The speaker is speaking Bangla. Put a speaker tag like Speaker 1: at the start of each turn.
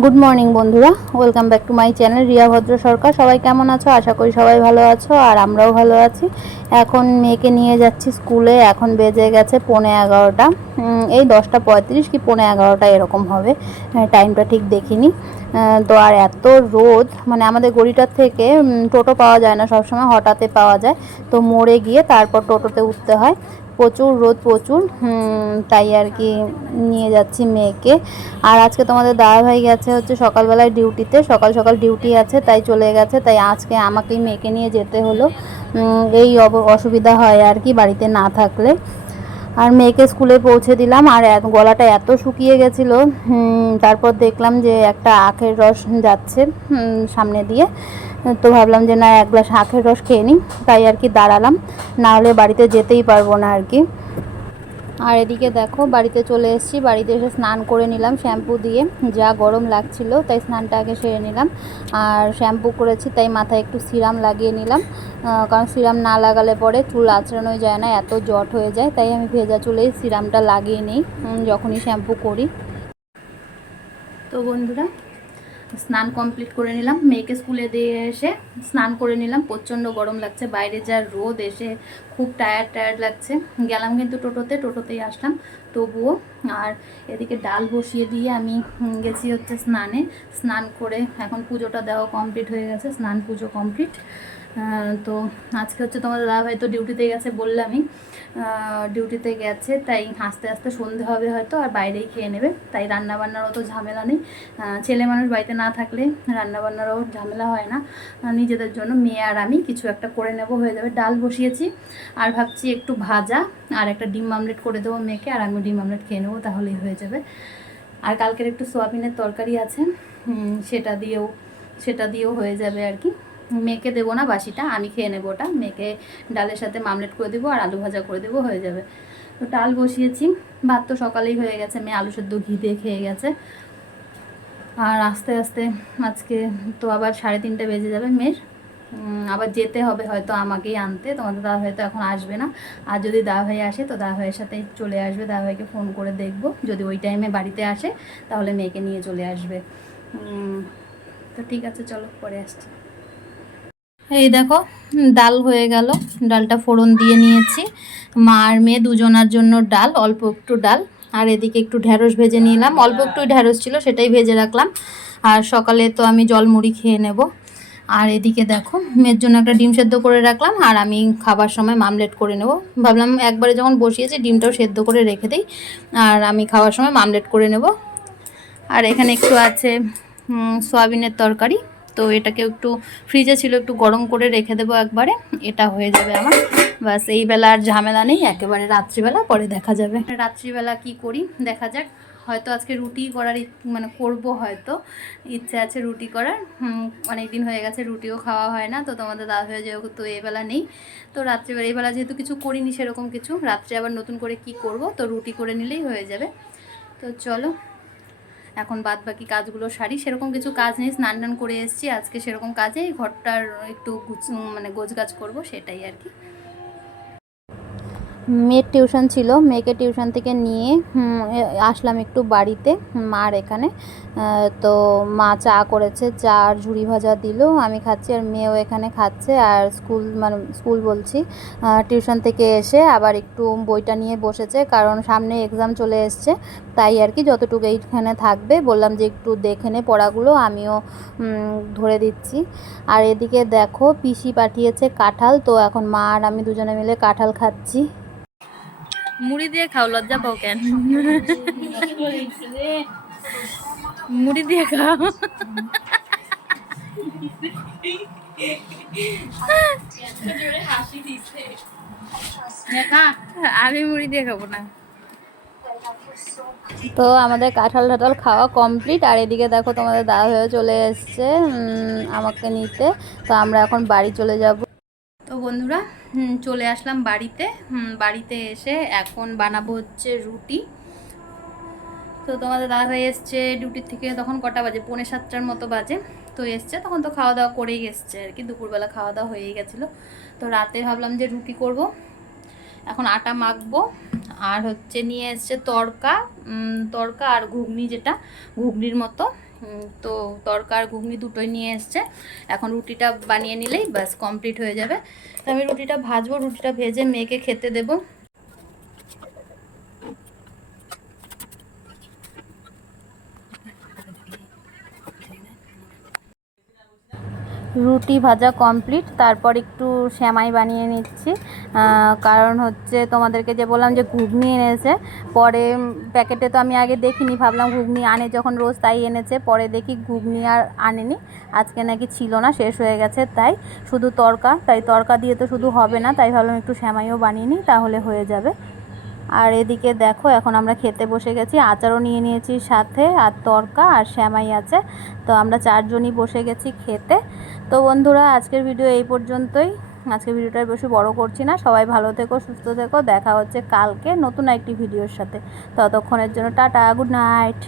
Speaker 1: গুড মর্নিং বন্ধুরা। Welcome back to my channel Riya Bhadra Sarkar সবাই কেমন আছো? আশা করি সবাই ভালো আছো, আর আমরাও ভালো আছি। এখন মেয়েকে নিয়ে যাচ্ছি স্কুলে, এখন বেজে গেছে পৌনে এগারোটা। এই দশটা পঁয়ত্রিশ কি পৌনে এগারোটা এরকম হবে। টাইমটা ঠিক দেখিনি। তো আর এত রোদ মানে আমাদের গড়িটার থেকে টোটো পাওয়া যায় না সবসময়, হঠাৎই পাওয়া যায়। তো মোড়ে গিয়ে তারপর টোটোতে উঠতে হয়। প্রচুর রোদ প্রচুর তাই আর কি নিয়ে যাচ্ছি মেয়েকে। আর আজকে তোমাদের দাদা ভাই গেছে হচ্ছে সকালবেলায় ডিউটিতে, সকাল সকাল ডিউটি আছে, তাই চলে গেছে, তাই আজকে আমাকেই মেয়েকে নিয়ে যেতে হলো। এই অসুবিধা হয় আর কি বাড়িতে না থাকলে। আর মেয়েকে স্কুলে পৌঁছে দিলাম, আর গলাটা এত শুকিয়ে গেছিল তারপর দেখলাম যে একটা আখের রস যাচ্ছে সামনে দিয়ে। তো ভাবলাম যে না, এক গ্লাস আখের রস খেয়ে নিই, তাই আর কি দাঁড়ালাম। না হলে বাড়িতে যেতেই পারব না আর কি। আর এদিকে দেখো, বাড়িতে চলে এসেছি, বাড়িতে এসে স্নান করে নিলাম শ্যাম্পু দিয়ে। যা গরম লাগছিল, তাই স্নানটা আগে সেরে নিলাম। আর শ্যাম্পু করেছি, তাই মাথায় একটু সিরাম লাগিয়ে নিলাম। কারণ সিরাম না লাগালে পরে চুল আঁচড়ানোই যায় না, এত জট হয়ে যায়, তাই আমি ভেজা চুলেই সিরামটা লাগিয়ে নিই যখনই শ্যাম্পু করি। তো বন্ধুরা স্নান কমপ্লিট করে নিলাম। মেয়েকে স্কুলে দিয়ে এসে স্নান করে নিলাম। প্রচণ্ড গরম লাগছে। বাইরে যা রোদ এসে খুব টায়ার্ড টায়ার্ড লাগছে। গেলাম কিন্তু টোটোতে। টোটোতেই আসলাম। তবুও আর এদিকে ডাল বসিয়ে দিয়ে আমি গেছি হচ্ছে স্নানে। স্নান করে এখন পুজোটা দেওয়া কমপ্লিট হয়ে গেছে, স্নান পুজো কমপ্লিট তো আজকে হচ্ছে তোমার দাদা ভাই তো ডিউটিতে গেছে বললামই। ডিউটিতে গেছে, তাই আস্তে আস্তে সন্ধে হবে হয়তো, আর বাইরেই খেয়ে নেবে। তাই রান্না বান্নারও তো ঝামেলা নেই। ছেলে মানুষ বাড়িতে না থাকলে রান্নাবান্নারও ঝামেলা হয় না। নিজেদের জন্য মেয়ে আর আমি কিছু একটা করে নেব, হয়ে যাবে। ডাল বসিয়েছি, আর ভাবছি একটু ভাজা, আর একটা ডিম আমলেট করে দেবো মেয়েকে, আর আমি ডিম আমলেট খেয়ে নেব, তাহলেই হয়ে যাবে। আর কালকের একটু সোয়াবিনের তরকারি আছে সেটা দিয়েও সেটা দিয়েও হয়ে যাবে আর কি। মেয়েকে দেবো না বাসিটা, আমি খেয়ে নেব ওটা। মেয়েকে ডালের সাথে মামলেট করে দেবো আর আলু ভাজা করে দেবো, হয়ে যাবে। তো ডাল বসিয়েছি, ভাত তো সকালেই হয়ে গেছে, মেয়ে আলু সেদ্ধ ঘি দিয়ে খেয়ে গেছে। আর আস্তে আস্তে আজকে তো আবার সাড়ে তিনটে বেজে যাবে মেয়ের। আবার যেতে হবে হয়তো আমাকেই আনতে, তোমাদের দাদা হয়তো এখন আসবে না। আর যদি দাদা ভাই আসে, তো দাদা ভাইয়ের সাথে চলে আসবে দাদা ভাইকে ফোন করে দেখব। যদি ওই টাইমে বাড়িতে আসে, তাহলে মেয়েকে নিয়ে চলে আসবে। তো ঠিক আছে, চলো পরে আসছি। এই দেখো ডাল হয়ে গেল। ডালটা ফোড়ন দিয়ে নিয়েছি। মা আর মেয়ে দুজনার জন্য ডাল, অল্প একটু ডাল। আর এদিকে একটু ঢ্যাঁড়স ভেজে নিলাম। অল্প একটু ঢ্যাঁড়স ছিল, সেটাই ভেজে রাখলাম। আর সকালে তো আমি জল মুড়ি খেয়ে নেব। আর এদিকে দেখো মেয়ের জন্য একটা ডিম সেদ্ধ করে রাখলাম, আর আমি খাবার সময় মামলেট করে নেব। ভাবলাম একবারে যখন বসিয়েছি, ডিমটাও সেদ্ধ করে রেখে দিই, আর আমি খাওয়ার সময় মামলেট করে নেব। আর এখানে একটু আছে সয়াবিনের তরকারি, তো এটাকে একটু ফ্রিজে ছিল, একটু গরম করে রেখে দেবো একবারে, এটা হয়ে যাবে আমার। বাস এই বেলা আর ঝামেলা নেই, একেবারে রাত্রিবেলা, পরে দেখা যাবে। রাত্রিবেলা কি করি, দেখা যাক। হয়তো আজকে রুটি করার মানে করব হয়তো, ইচ্ছে আছে রুটি করার। অনেক দিন হয়ে গেছে, রুটিও খাওয়া হয় না, তো তোমাদের দাদা হয়ে যেহেতু তো এবেলা নেই, তো রাত্রিবেলা এই বেলা যেহেতু কিছু করিনি সেরকম কিছু, রাত্রে আবার নতুন করে কি করব, তো রুটি করে নিলেই হয়ে যাবে। তো চলো, এখন বাদ বাকি কাজগুলো সারি, সেরকম কিছু কাজ নেই, স্নান টান করে এসেছি, আজকে সেরকম কাজে ঘরটার একটু মানে গোছ গাছ করব, সেটাই আর কি। মেয়ের টিউশন ছিল, মেয়েকে টিউশন থেকে নিয়ে আসলাম একটু বাড়িতে, মার এখানে। তো মা চা করেছে চা আর ঝুড়ি ভাজা দিল, আমি খাচ্ছি আর মেয়েও এখানে খাচ্ছে আর স্কুল মানে স্কুল বলছি। টিউশন থেকে এসে আবার একটু বইটা নিয়ে বসেছে, কারণ সামনে এক্সাম চলে এসছে, তাই আর কি যতটুকু এইখানে থাকবে, বললাম যে একটু দেখে নে পড়াগুলো, আমিও ধরে দিচ্ছি। আর এদিকে দেখো, পিসি পাঠিয়েছে কাঁঠাল, তো এখন মা আর আমি দুজনে মিলে কাঁঠাল খাচ্ছি। মুড়ি দিয়ে খাও লজ্জা পাও কেন? মুড়ি দিয়ে খাও। আমি মুড়ি দিয়ে খাব না। তো আমাদের কাঁঠাল টাঠাল খাওয়া কমপ্লিট। আর এদিকে দেখো তোমাদের দাদা হয়ে চলে এসছে আমাকে নিতে। তো আমরা এখন বাড়ি চলে যাব। বন্ধুরা চলে আসলাম বাড়িতে। বাড়িতে এসে এখন বানাবো হচ্ছে রুটি। তো তোমাদের দাদা হয়ে এসছে ডিউটি থেকে, তখন কটা বাজে? পৌনে সাতটার মতো বাজে। তো এসছে, তখন তো খাওয়া দাওয়া করেই এসছে আর কি। দুপুরবেলা খাওয়া দাওয়া হয়েই গেছিল। তো রাতে ভাবলাম যে রুটি করব। এখন আটা মাখবো। আর হচ্ছে নিয়ে এসছে তড়কা তড়কা আর ঘুগনি যেটা, ঘুগনির মতো। তো তরকার ঘুগনি দুটোই নিয়ে এসছে। এখন রুটিটা বানিয়ে নিলেই ব্যাস কমপ্লিট হয়ে যাবে। তো আমি রুটিটা ভাজবো, রুটিটা ভেজে মেয়েকে খেতে দেবো। রুটি ভাজা কমপ্লিট তারপর একটু শ্যামাই বানিয়ে নিচ্ছি। কারণ হচ্ছে তোমাদেরকে যে বললাম যে ঘুগনি এনেছে, পরে প্যাকেটে তো আমি আগে দেখিনি, ভাবলাম ঘুগনি আনে যখন রোজ তাই এনেছে, পরে দেখি ঘুগনি আর আনেনি। আজকে নাকি ছিল না, শেষ হয়ে গেছে তাই শুধু তরকা, তাই তরকা দিয়ে তো শুধু হবে না, তাই ভাবলাম একটু শ্যামাইও বানিয়ে নিই, তাহলে হয়ে যাবে। আর এদিকে দেখো, এখন আমরা খেতে বসে গেছি। আচারও নিয়ে নিয়েছি সাথে, আর তরকা আর শ্যামাই আছে। তো আমরা চারজনই বসে গেছি খেতে। তো বন্ধুরা, আজকের ভিডিও এই পর্যন্তই। আজকের ভিডিওটা বেশি বড় করছি না। সবাই ভালো থেকো, সুস্থ থেকো। দেখা হচ্ছে কালকে নতুন একটি ভিডিওর সাথে। ততক্ষণের জন্য টাটা, গুড নাইট।